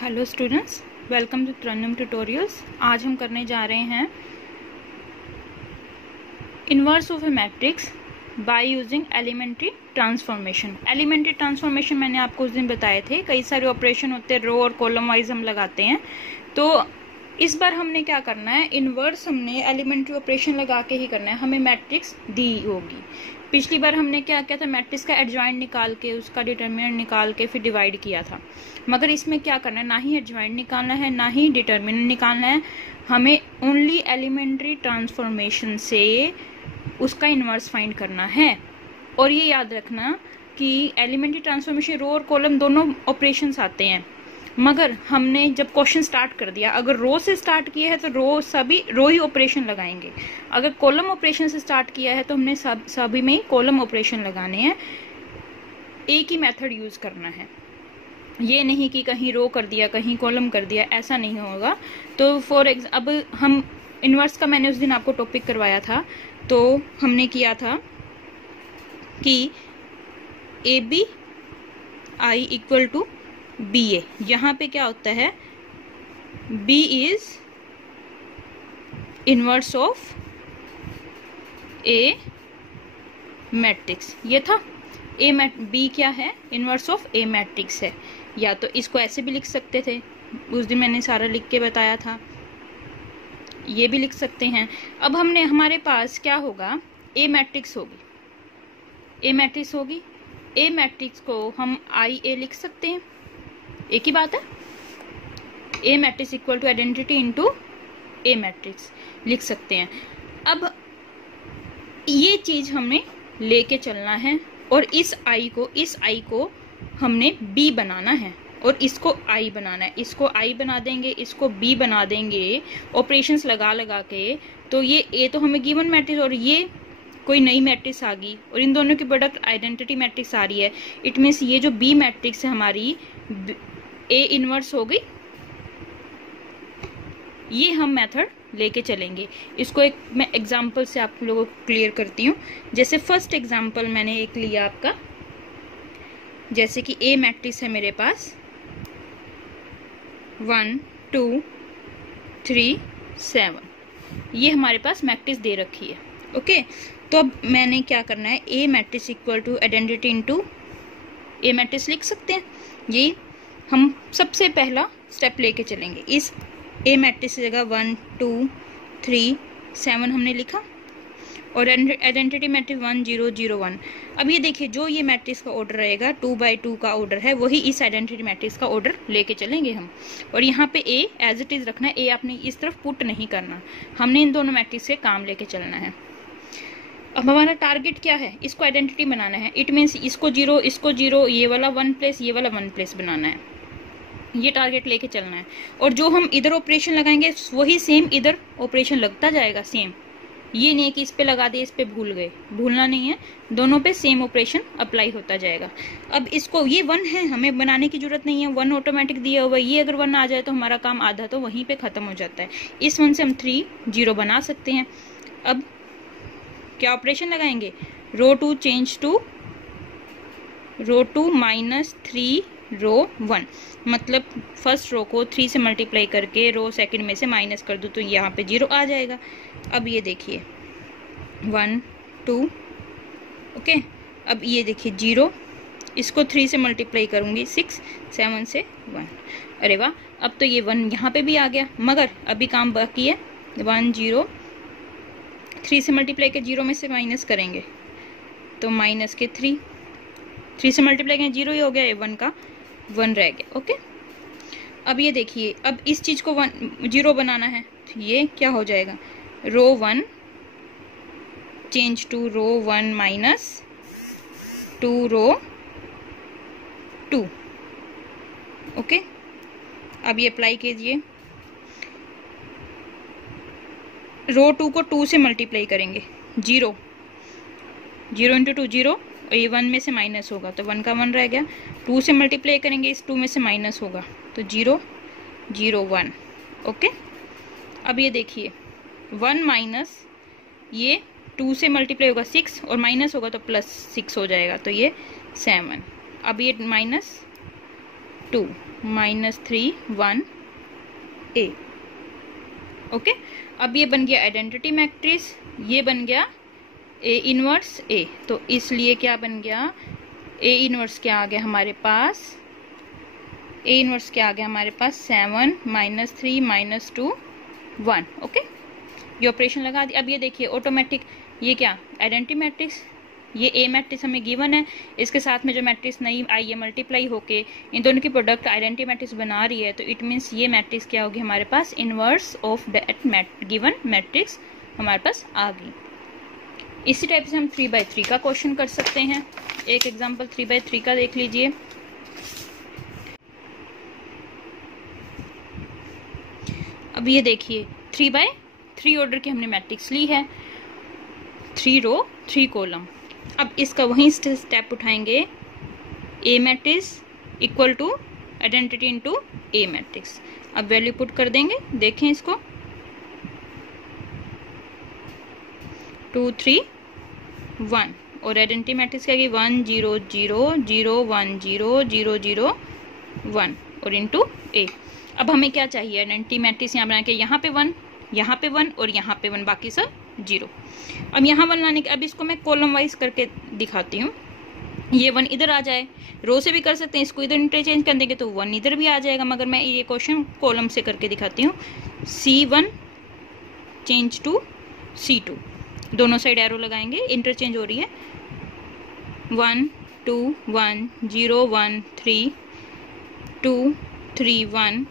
Hello students, welcome to Tarannum tutorials. आज हम करने जा रहे हैं inverse of A matrix by using elementary transformation. Elementary transformation मैंने आपको उस दिन बताए थे। कई सारे ऑपरेशन होते हैं, रो और कॉलम वाइज हम लगाते हैं। तो इस बार हमने क्या करना है, इनवर्स हमने एलिमेंट्री ऑपरेशन लगा के ही करना है। हमें मैट्रिक्स दी होगी। पिछली बार हमने क्या किया था, मैट्रिक्स का एडजॉइंट निकाल के उसका डिटर्मिनेंट निकाल के फिर डिवाइड किया था। मगर इसमें क्या करना है, ना ही एडजॉइंट निकालना है ना ही डिटर्मिनेंट निकालना है। हमें ओनली एलिमेंट्री ट्रांसफॉर्मेशन से उसका इनवर्स फाइंड करना है। और ये याद रखना कि एलिमेंट्री ट्रांसफॉर्मेशन रो और कॉलम दोनों ऑपरेशंस आते हैं। मगर हमने जब क्वेश्चन स्टार्ट कर दिया, अगर रो से स्टार्ट किया है तो रो ही ऑपरेशन लगाएंगे। अगर कॉलम ऑपरेशन से स्टार्ट किया है तो हमने सभी में कॉलम ऑपरेशन लगाने हैं। एक ही मेथड यूज करना है, ये नहीं कि कहीं रो कर दिया कहीं कॉलम कर दिया, ऐसा नहीं होगा। तो अब हम इनवर्स का मैंने उस दिन आपको टॉपिक करवाया था। तो हमने किया था कि A B I equal to B A. यहाँ पे क्या होता है, B is inverse of A matrix. ये था B क्या है, इनवर्स ऑफ ए मैट्रिक्स है। या तो इसको ऐसे भी लिख सकते थे, उस दिन मैंने सारा लिख के बताया था। ये भी लिख सकते हैं। अब हमारे पास क्या होगा, ए मैट्रिक्स होगी। ए मैट्रिक्स को हम आई ए लिख सकते हैं, एक ही बात है। A matrix equal to identity into A matrix लिख सकते हैं। अब ये चीज हमें लेके चलना है और इस आई को हमने बी बनाना है और इसको आई बनाना है। इसको आई बना देंगे, इसको बी बना देंगे ऑपरेशंस लगा के। तो ये ए तो हमें गिवन मैट्रिक्स और ये कोई नई मैट्रिक्स आ गई और इन दोनों की प्रोडक्ट आइडेंटिटी मैट्रिक्स आ रही है। इट मीन्स ये जो बी मैट्रिक्स है हमारी ए इनवर्स हो गई। ये हम मेथड लेके चलेंगे। इसको एक मैं एग्जांपल से आप लोगों को क्लियर करती हूँ। जैसे फर्स्ट एग्जांपल मैंने एक लिया आपका, जैसे कि ए मैट्रिक्स है मेरे पास 1 2 3 7। ये हमारे पास मैट्रिक्स दे रखी है। ओके, तो अब मैंने क्या करना है, A matrix equal to identity into A matrix लिख सकते हैं। ये हम सबसे पहला स्टेप लेके चलेंगे। इस ए मैट्रिक्स की जगह 1 2 3 7 हमने लिखा और आइडेंटिटी मैट्रिक्स 1 0 0 1। अब ये देखिए, जो ये मैट्रिक्स का ऑर्डर रहेगा 2 by 2 का ऑर्डर है, वही इस आइडेंटिटी मैट्रिक्स का ऑर्डर लेके चलेंगे हम। और यहाँ पे ए एज इट इज रखना है, ए आपने इस तरफ पुट नहीं करना। हमने इन दोनों मैट्रिक्स से काम लेके चलना है। अब हमारा टारगेट क्या है, इसको आइडेंटिटी बनाना है। इट मीन्स इसको 0 ये वाला 1 प्लेस ये वाला 1 प्लेस बनाना है। ये टारगेट लेके चलना है। और जो हम इधर ऑपरेशन लगाएंगे वही सेम इधर ऑपरेशन लगता जाएगा सेम। ये नहीं है कि इस पे लगा दिए इस पे भूल गए, भूलना नहीं है। दोनों पे सेम ऑपरेशन अप्लाई होता जाएगा। अब इसको ये 1 है, हमें बनाने की जरूरत नहीं है, 1 ऑटोमेटिक दिया हुआ है। ये अगर 1 आ जाए तो हमारा काम आधा तो वहीं पे खत्म हो जाता है। इस 1 से हम 3 0 बना सकते हैं। अब क्या ऑपरेशन लगाएंगे, रो 2 चेंज टू रो 2 -3 रो 1। मतलब फर्स्ट रो को 3 से मल्टीप्लाई करके रो सेकंड में से माइनस कर दूं तो यहाँ पे 0 आ जाएगा। अब ये देखिए 1 2 ओके। अब ये देखिए 0, इसको 3 से मल्टीप्लाई करूंगी 6 7 से 1। अरे वाह, अब तो ये 1 यहाँ पे भी आ गया। मगर अभी काम बाकी है। 1 0 3 से मल्टीप्लाई के 0 में से माइनस करेंगे तो माइनस के 3 से मल्टीप्लाई करें 0 ही हो गया, 1 का 1 रह गया। ओके, अब ये देखिए, अब इस चीज को 0 बनाना है तो ये क्या हो जाएगा, row 1 change to row 1 -2 row 2। Okay, अब ये अप्लाई कीजिए। रो 2 को 2 से मल्टीप्लाई करेंगे, 0 इंटू 2 0, और ये 1 में से माइनस होगा तो 1 का 1 रह गया। 2 से मल्टीप्लाई करेंगे, इस 2 में से माइनस होगा तो 0 0 1। ओके, अब ये देखिए 1 माइनस ये 2 से मल्टीप्लाई होगा 6 और माइनस होगा तो +6 हो जाएगा तो ये 7। अब ये माइनस 2 -3 1 A। ओके, अब ये बन गया आइडेंटिटी मैट्रिक्स, ये बन गया A इनवर्स A। तो इसलिए क्या बन गया, A इनवर्स क्या आ गया हमारे पास, A इनवर्स क्या आ गया हमारे पास 7 -3 -2 1। ओके, ये ऑपरेशन लगा दी। अब ये देखिए ऑटोमेटिक, ये क्या आइडेंटिटी मैट्रिक्स, ये ए मैट्रिक्स हमें गिवन है, इसके साथ में जो मैट्रिक्स नई आई है मल्टीप्लाई होके इन दोनों की प्रोडक्ट आइडेंटिटी मैट्रिक्स बना रही है, तो इट मीन्स ये मैट्रिक्स क्या होगी हमारे पास, inverse of that given matrix हमारे पास आ गई। इसी टाइप से हम 3/3 का क्वेश्चन कर सकते हैं। एक एग्जांपल 3/3 का देख लीजिए। अब ये देखिए 3/3 ऑर्डर की हमने मैट्रिक्स ली है, 3 रो 3 कॉलम। अब इसका वही स्टेप उठाएंगे, A matrix equal to identity into A matrix. अब वैल्यू पुट कर देंगे, देखें इसको 2 3 1 और आइडेंटिटी मैट्रिक्स क्या 1 0 0 0 1 0 0 0 1 और इनटू ए। अब हमें क्या चाहिए, आइडेंटिटी मैट्रिक्स यहाँ बना के यहाँ पे 1, यहाँ पे 1 और यहाँ पे 1, बाकी सब 0। अब यहाँ 1 लाने के, अब इसको मैं कॉलम वाइज करके दिखाती हूँ। ये 1 इधर आ जाए, रो से भी कर सकते हैं, इसको इधर इंटरचेंज कर देंगे तो 1 इधर भी आ जाएगा, मगर मैं ये क्वेश्चन कॉलम से करके दिखाती हूँ। C1 चेंज टू C2, दोनों साइड एरो लगाएंगे, इंटरचेंज हो रही है। 1 2 1 0 1 3 2 3 1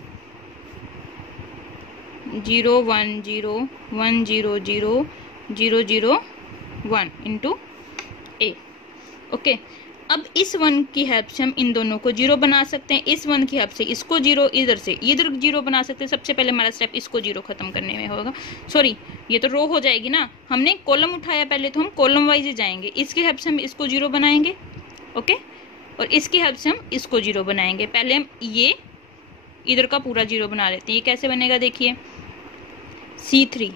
0 1 0 1 0 0 0 0 1 इंटू ए। ओके, अब इस 1 की हेल्प से हम इन दोनों को 0 बना सकते हैं, इस 1 की हेल्प से इसको 0, इधर से इधर 0 बना सकते हैं। सबसे पहले हमारा स्टेप इसको 0 खत्म करने में होगा, सॉरी ये तो रो हो जाएगी ना, हमने कॉलम उठाया पहले, तो हम कॉलम वाइज ही जाएंगे। इसकी हेल्प से हम इसको 0 बनाएंगे, ओके, और इसकी हेल्प से हम इसको 0 बनाएंगे। पहले हम ये इधर का पूरा 0 बना लेते हैं। ये कैसे बनेगा देखिए, C3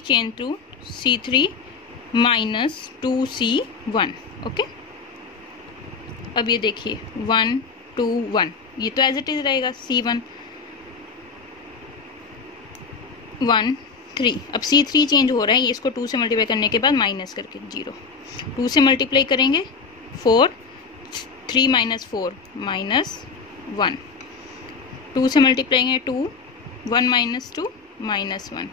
change to C3 -2C1। Okay, अब ये देखिए 1 2 1, ये तो एज इट इज रहेगा C1 1 3। अब C3 चेंज हो रहा है, इसको 2 से मल्टीप्लाई करने के बाद माइनस करके 0, 2 से मल्टीप्लाई करेंगे 4, 3 - 4 -1, 2 से मल्टीप्लाई करेंगे 2, 1 - 2 -1,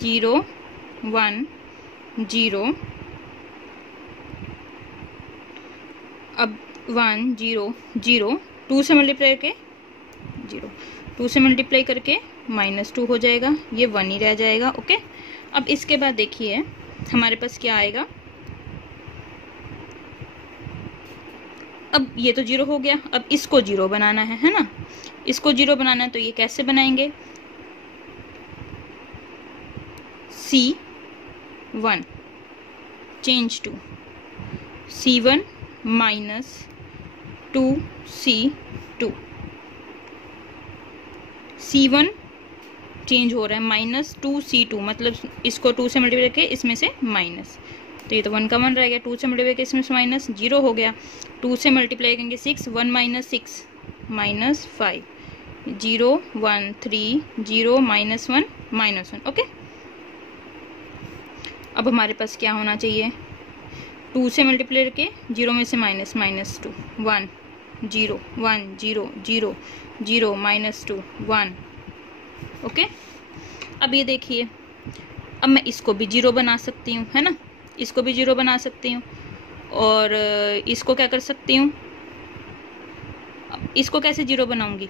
0 1 0, अब 1 0 0, 2 से मल्टीप्लाई करके 0, 2 से मल्टीप्लाई करके -2 हो जाएगा, ये 1 ही रह जाएगा। ओके, अब इसके बाद देखिए हमारे पास क्या आएगा, अब ये तो 0 हो गया, अब इसको 0 बनाना है ना, इसको 0 बनाना है, तो ये कैसे बनाएंगे, C1 change to C1 -2C2, C1 change हो रहा है -2C2, मतलब इसको 2 से मल्टीप्लाई करके इसमें से माइनस, तो ये तो 1 का 1 रह गया, 2 से मल्टीप्लाई करके इसमें से माइनस, 0 हो गया, 2 से मल्टीप्लाई करेंगे 6, 1 - 6 -5, 0 1 3 0 -1 -1। ओके, अब हमारे पास क्या होना चाहिए, 2 से मल्टीप्लाई करके 0 में से -2, 1 0 1 0 0 0 -2 1। ओके, अब ये देखिए, अब मैं इसको भी 0 बना सकती हूँ, है ना, इसको भी 0 बना सकती हूँ, और इसको क्या कर सकती हूँ, इसको कैसे 0 बनाऊंगी,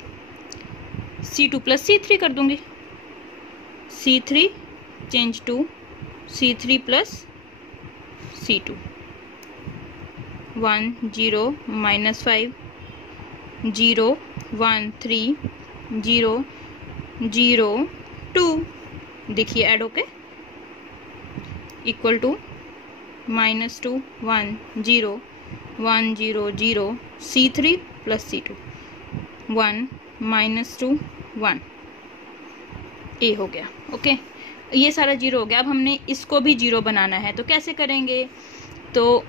C2 + C3 कर दूंगी, C3 change to C3 + C2, 1 0 -5 0 1 3 0 0 2, देखिए ऐड होके इक्वल टू -2 1 0 1 0 0 C3 + C2, 1 -2 1, ए हो गया। ओके, ये सारा 0 हो गया। अब हमने इसको भी 0 बनाना है, तो कैसे करेंगे, तो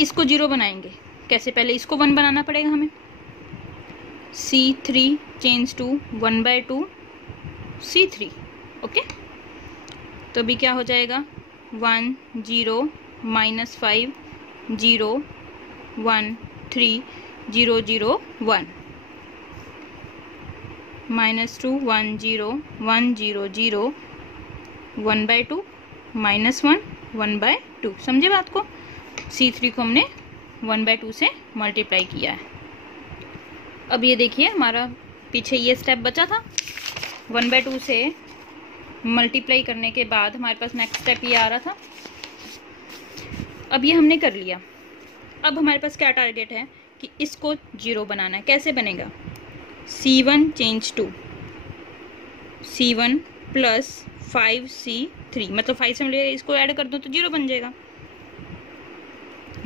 इसको 0 बनाएंगे, कैसे, पहले इसको 1 बनाना पड़ेगा हमें, C3 change to 1/2 C3। Okay, तो अभी क्या हो जाएगा, 1 0 -5 0 1 3 0 0 1 -2 1 0 1 0 0 1/2 -1 1/2। समझे बात को, C3 को हमने 1/2 से मल्टीप्लाई किया है। अब ये देखिए हमारा पीछे ये स्टेप बचा था, 1/2 से मल्टीप्लाई करने के बाद हमारे पास नेक्स्ट स्टेप ये आ रहा था। अब ये हमने कर लिया। अब हमारे पास क्या टारगेट है कि इसको 0 बनाना है। कैसे बनेगा, C1 change to C1 plus 5C3, मतलब 5 से मिलेगा, इसको ऐड कर दो तो 0 बन जाएगा।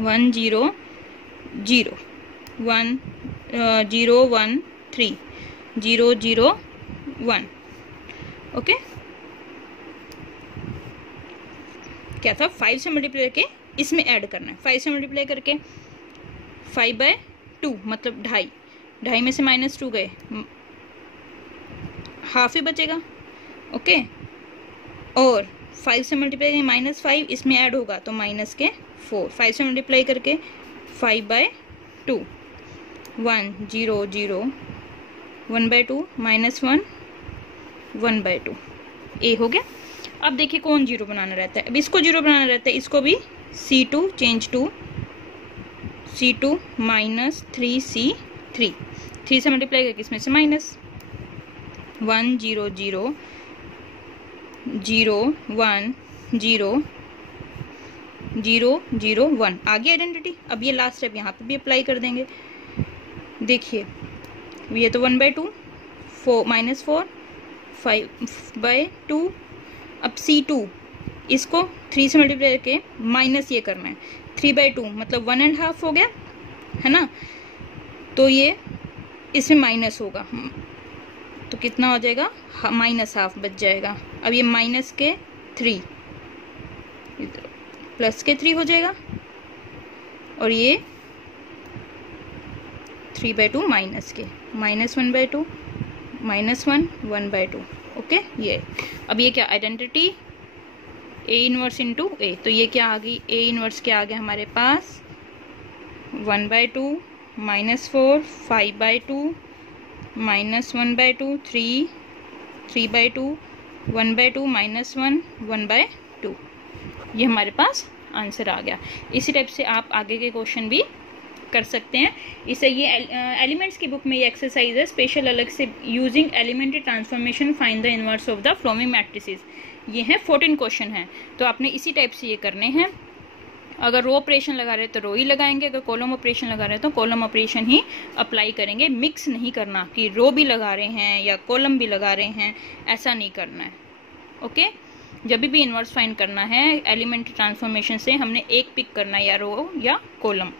1 0 0 1 0 1 3 0 0 1। ओके, क्या था, 5 से मल्टीप्लाई करके इसमें ऐड करना है। 5 से मल्टीप्लाई करके 5/2 मतलब 2.5, 2.5 में से -2 गए, हाफ ही बचेगा। ओके, और 5 से मल्टीप्लाई करके -5 इसमें ऐड होगा तो -4। 5 से मल्टीप्लाई करके 5/2 1 0 0 1/2 -1 1/2, ए हो गया। अब देखिए कौन 0 बनाना रहता है, अब इसको 0 बनाना रहता है, इसको भी C2 change to C2 -3C3, 3 से मल्टीप्लाई करके इसमें से -1 0 0 0 1 0 0 0 1 आ गया आइडेंटिटी। अब ये लास्ट स्टेप यहाँ पे भी अप्लाई कर देंगे। देखिए ये तो 1/2 4 -4 5/2। अब C2 इसको 3 से मल्टीप्लाई करके माइनस ये करना है, 3/2 मतलब 1.5 हो गया है ना, तो ये इसमें माइनस होगा तो कितना हो जाएगा, -1/2 बच जाएगा। अब ये माइनस के 3 प्लस के 3 हो जाएगा और ये 3/2 माइनस के -1/2 -1 1/2। ओके, ये अब ये क्या identity A inverse into A, तो ये क्या आ गई, A इनवर्स क्या आ गया हमारे पास 1/2 -4 5/2 -1/2 3 3/2 1/2 -1 1/2। ये हमारे पास आंसर आ गया। इसी टाइप से आप आगे के क्वेश्चन भी कर सकते हैं। इसे ये एलिमेंट्स की बुक में ये एक्सरसाइज है स्पेशल अलग से, using elementary transformation find the inverse of the following matrices. ये हैं 14 क्वेश्चन हैं, तो आपने इसी टाइप से ये करने हैं। अगर रो ऑपरेशन लगा रहे हैं तो रो ही लगाएंगे, अगर कॉलम ऑपरेशन लगा रहे हैं तो कॉलम ऑपरेशन ही अप्लाई करेंगे। मिक्स नहीं करना कि रो भी लगा रहे हैं या कॉलम भी लगा रहे हैं, ऐसा नहीं करना है। ओके, जब भी इनवर्स फाइंड करना है एलिमेंट्री ट्रांसफॉर्मेशन से हमने एक पिक करना है, या रो या कॉलम,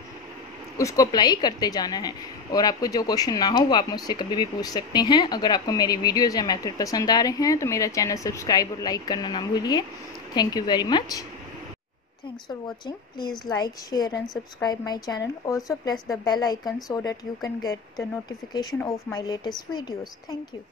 उसको अप्लाई करते जाना है। और आपको जो क्वेश्चन ना हो वो आप मुझसे कभी भी पूछ सकते हैं। अगर आपको मेरी वीडियोज़ या मेथड पसंद आ रहे हैं तो मेरा चैनल सब्सक्राइब और लाइक करना ना भूलिए। Thank you very much. Thanks for watching. Please like, share and subscribe my channel. Also press the bell icon so that you can get the notification of my latest videos. Thank you.